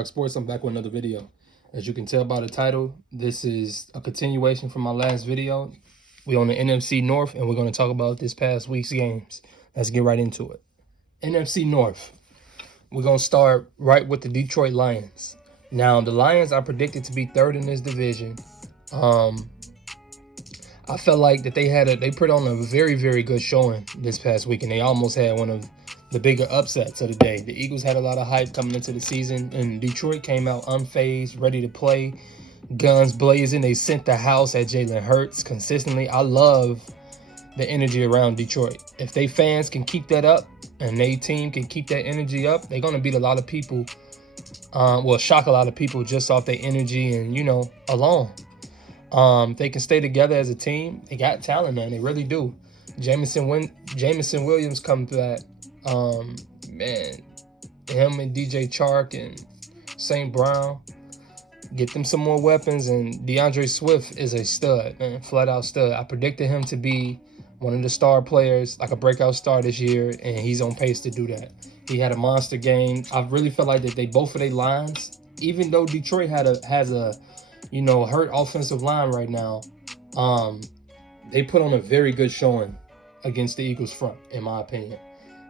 RocSports. I'm back with another video. As you can tell by the title, this is a continuation from my last video. We're on the NFC North, and we're going to talk about this past week's games. Let's get right into it. NFC North. We're going to start right with the Detroit Lions. Now, the Lions are predicted to be third in this division. I felt like that they put on a very, very good showing this past week, and they almost had one of the bigger upsets of the day. The Eagles had a lot of hype coming into the season, and Detroit came out unfazed, ready to play, guns blazing. They sent the house at Jalen Hurts consistently. I love the energy around Detroit. If they fans can keep that up and they team can keep that energy up, they're going to beat a lot of people, shock a lot of people just off their energy and, alone. If they can stay together as a team, they got talent, man. They really do. Jameson Williams comes back. Him and DJ Chark and St. Brown, get them some more weapons, and Deandreswift is a stud, man, flat out stud. I predicted him to be one of the star players, like a breakout star this year, and he's on pace to do that. He had a monster game. I really felt like that both of their lines, even though Detroit has a hurt offensive line right now, they put on a very good showing against the Eagles front, in my opinion.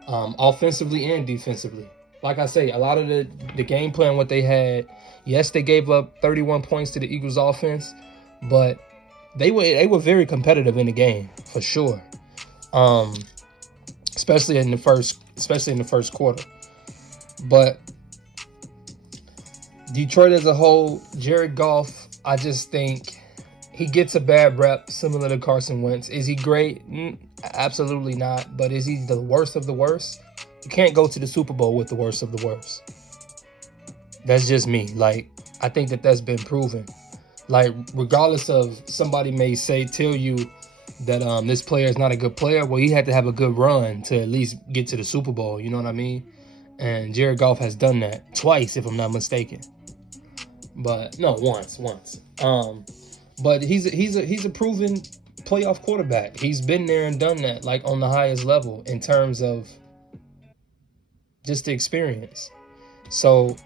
Offensively and defensively. Like I say, a lot of the game plan, what they had, yes, they gave up 31 points to the Eagles offense, but they were very competitive in the game, for sure. Especially in the first quarter. But Detroit as a whole, Jaredgoff, I just think he gets a bad rep, similar to Carson Wentz. Is he great? Absolutely not. But is he the worst of the worst? You can't go to the Super Bowl with the worst of the worst. That's just me. Like, I think that's been proven. Like, regardless of somebody may tell you that this player is not a good player, well, he had to have a good run to at least get to the Super Bowl. You know what I mean? And Jared Goff has done that twice, if I'm not mistaken. But no, once. But he's a proven playoff quarterback. He's been there and done that, like on the highest level in terms of just the experience. So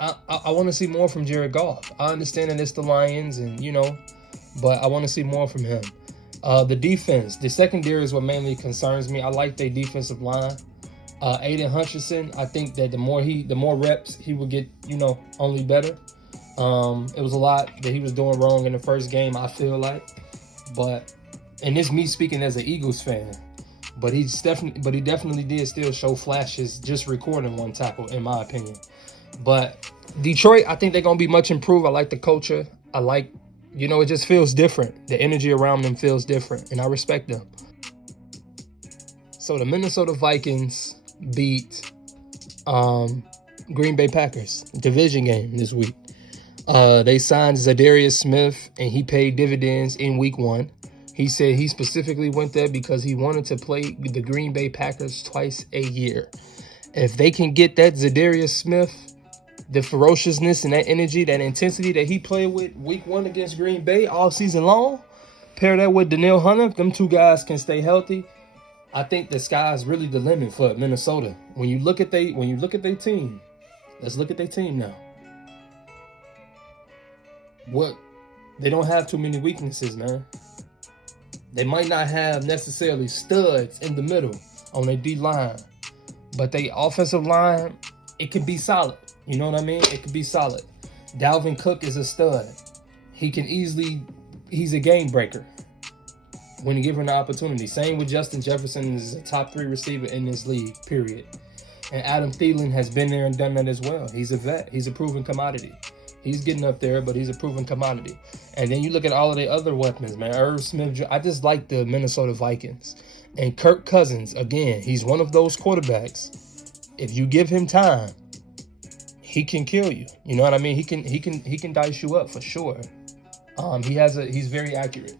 I want to see more from Jared Goff. I understand that it's the Lions, and but I want to see more from him. The defense, the secondary is what mainly concerns me. I like their defensive line. Aiden Hutchinson, I think that the more reps he will get, only better. It was a lot that he was doing wrong in the first game, I feel like. And this me speaking as an Eagles fan, but he definitely did still show flashes just recording one tackle, in my opinion. But Detroit, I think they're gonna be much improved. I like the culture. I like, it just feels different. The energy around them feels different, and I respect them. So the Minnesota Vikings beat Green Bay Packers division game this week. They signed Jaireakexander Smith, and he paid dividends in week 1. He said he specifically went there because he wanted to play the Green Bay Packers twice a year. If they can get that Jaireakexander Smith, the ferociousness and that energy, that intensity that he played with week 1 against Green Bay all season long, pair that with Danielle Hunter, them two guys can stay healthy. I think the sky's really the limit for Minnesota. When you look at their team, let's look at their team now. They don't have too many weaknesses, man. They might not have necessarily studs in the middle on their D line, but their offensive line, it can be solid. You know what I mean? It can be solid. Dalvincook is a stud. He's a game breaker when you give him the opportunity. Same with Justinjefferson, is a top 3 receiver in this league, period. And Adam Thielen has been there and done that as well. He's a vet. He's a proven commodity. He's getting up there, but he's a proven commodity. And then you look at all of the other weapons, man. Irv Smith, I just like the Minnesota Vikings. And kirkcousins, again, he's one of those quarterbacks. If you give him time, he can kill you. You know what I mean? He can dice you up for sure. He's very accurate.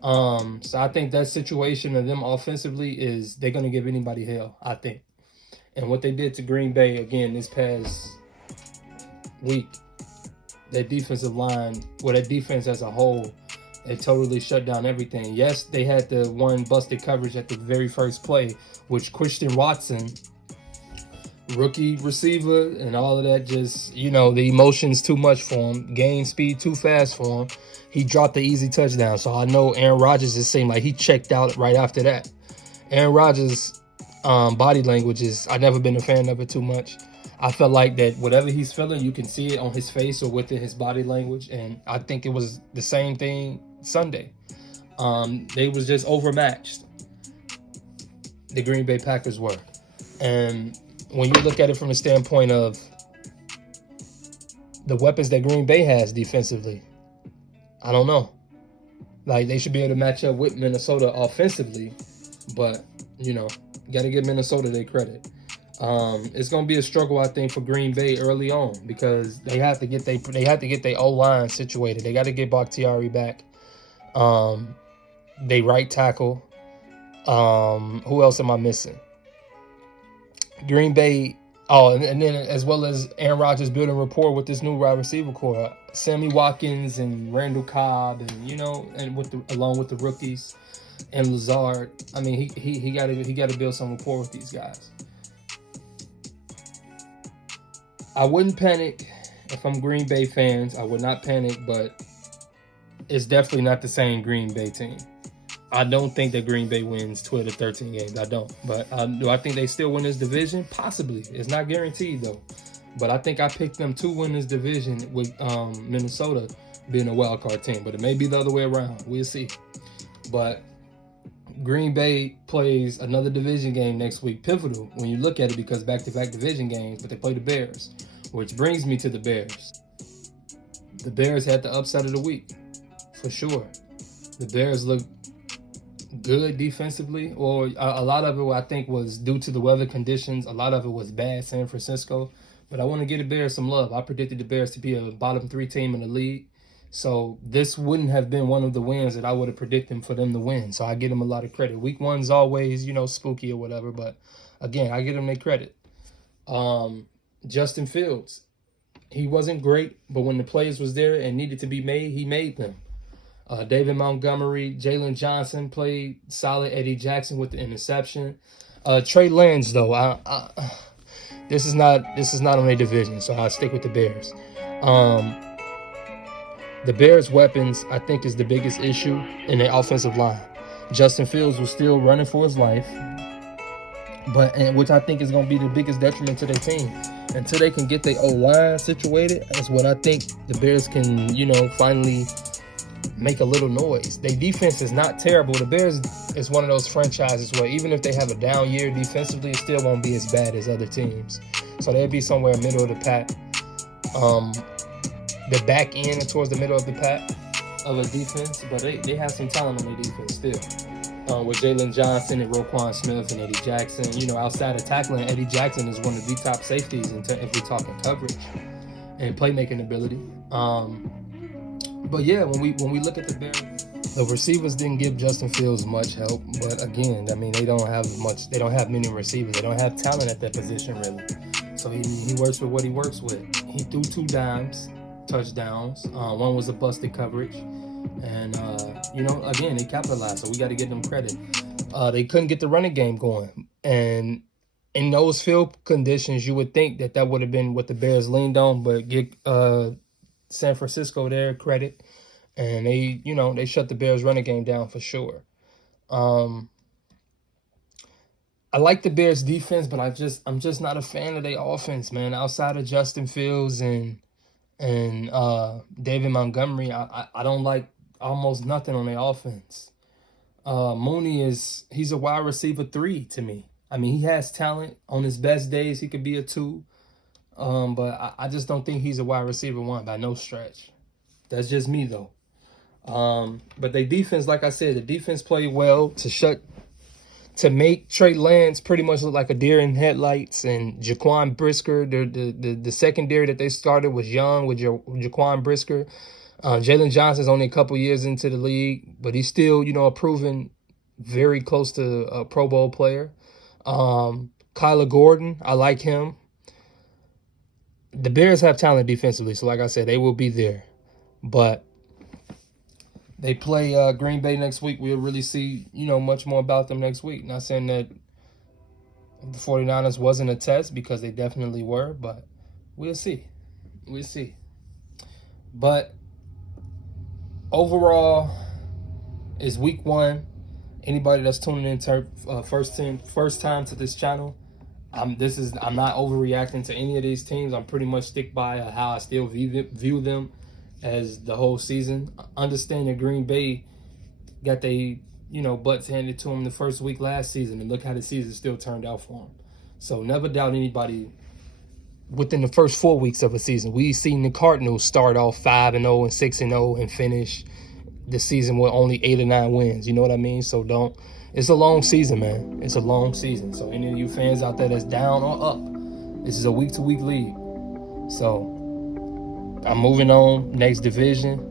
So I think that situation of them offensively is they're gonna give anybody hell, I think. And what they did to Green Bay again this past week, that defensive line, that defense as a whole, it totally shut down everything. Yes, they had the one busted coverage at the very first play, which Christianwatson rookie receiver and all of that, just, you know, the emotions too much for him. Game speed too fast for him. He dropped the easy touchdown. So I know Aaron Rodgers, it seemed like he checked out right after that. Aaron Rodgers' body language is, I've never been a fan of it too much. I felt like that whatever he's feeling, you can see it on his face or within his body language. And I think it was the same thing Sunday. They was just overmatched. The Green Bay Packers were. And when you look at it from the standpoint of the weapons that Green Bay has defensively, I don't know. Like, they should be able to match up with Minnesota offensively. But, you know, got to give Minnesota their credit. It's going to be a struggle, I think, for Green Bay early on, because they have to get their O-line situated. They got to get Bakhtiari back. They right tackle. Who else am I missing? Green Bay. Oh, and then as well as Aaron Rodgers building rapport with this new wide receiver core, Sammy Watkins and Randall Cobb, and, you know, and along with the rookies and Lazard. I mean, he got to build some rapport with these guys. I wouldn't panic if I'm Green Bay fans. I would not panic, but it's definitely not the same Green Bay team. I don't think that Green Bay wins 12 to 13 games. I don't. But do I think they still win this division? Possibly. It's not guaranteed, though. But I think I picked them to win this division with Minnesota being a wild card team. But it may be the other way around. We'll see. But Green Bay plays another division game next week. Pivotal when you look at it, because back-to-back division games, but they play the Bears. Which brings me to the Bears. The Bears had the upset of the week, for sure. The Bears look good defensively, or a lot of it I think was due to the weather conditions. A lot of it was bad San Francisco, but I want to give the Bears some love. I predicted the Bears to be a bottom 3 team in the league, so this wouldn't have been one of the wins that I would have predicted for them to win. So I give them a lot of credit. Week 1's always, you know, spooky or whatever, but again, I give them their credit. Justin Fields, he wasn't great, but when the plays was there and needed to be made, he made them. David Montgomery, Jalen Johnson played solid. Eddiejackson with the interception. Treylance, though, this is not on their division, so I'll stick with the Bears. The Bears' weapons, I think, is the biggest issue in their offensive line. Justin Fields was still running for his life, which I think is going to be the biggest detriment to their team. Until they can get their O-line situated, that's when I think the Bears can, you know, finally make a little noise. Their defense is not terrible. The Bears is one of those franchises where even if they have a down year defensively, it still won't be as bad as other teams. So they'll be somewhere middle of the pack. The back end towards the middle of the pack of a defense, but they have some talent on their defense still. With Jalen Johnson and roquansmith and Eddiejackson, you know, outside of tackling, Eddiejackson is one of the top safeties if we're talking coverage and playmaking ability. But yeah, when we look at the Bears, the receivers didn't give Justin Fields much help. But again, I mean, they don't have many receivers. They don't have talent at that position really. So he works with what he works with. He threw 2 touchdowns. One was a busted coverage. And, you know, again, they capitalized, so we got to give them credit. They couldn't get the running game going. And in those field conditions, you would think that would have been what the Bears leaned on, but give San Francisco their credit. And they shut the Bears running game down for sure. I like the Bears defense, but I'm just not a fan of their offense, man. Outside of Justin Fields and David Montgomery, I don't like almost nothing on their offense. Mooney he's a wide receiver 3 to me. I mean, he has talent. On his best days, he could be a 2. But I just don't think he's a wide receiver 1 by no stretch. That's just me, though. But their defense, like I said, the defense played well to make treylance pretty much look like a deer in headlights, and Jaquan Brisker, the secondary that they started was young with Jaquan Brisker. Jalen Johnson's only a couple years into the league, but he's still, you know, a proven very close to a Pro Bowl player. Kyler Gordon, I like him. The Bears have talent defensively, so like I said, they will be there. But they play Green Bay next week. We'll really see, you know, much more about them next week. Not saying that The 49ers wasn't a test because they definitely were, but we'll see. We'll see. But overall, it's week 1. Anybody that's tuning in first time to this channel, I'm not overreacting to any of these teams. I'm pretty much stick by how I still view them as the whole season. Understand that Green Bay got they butts handed to them the first week last season, and look how the season still turned out for them. So never doubt anybody within the first 4 weeks of a season. We've seen the Cardinals start off 5-0 and 6-0 and finish the season with only 8 or 9 wins. You know what I mean? So it's a long season, man. It's a long season. So any of you fans out there that's down or up, this is a week-to-week league. So I'm moving on. Next division.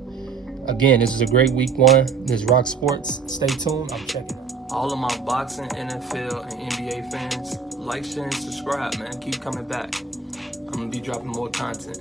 Again, this is a great week 1. This is RocSports. Stay tuned. I'm checking out. All of my boxing, NFL, and NBA fans, like, share, and subscribe, man. Keep coming back. I'm going to be dropping more content.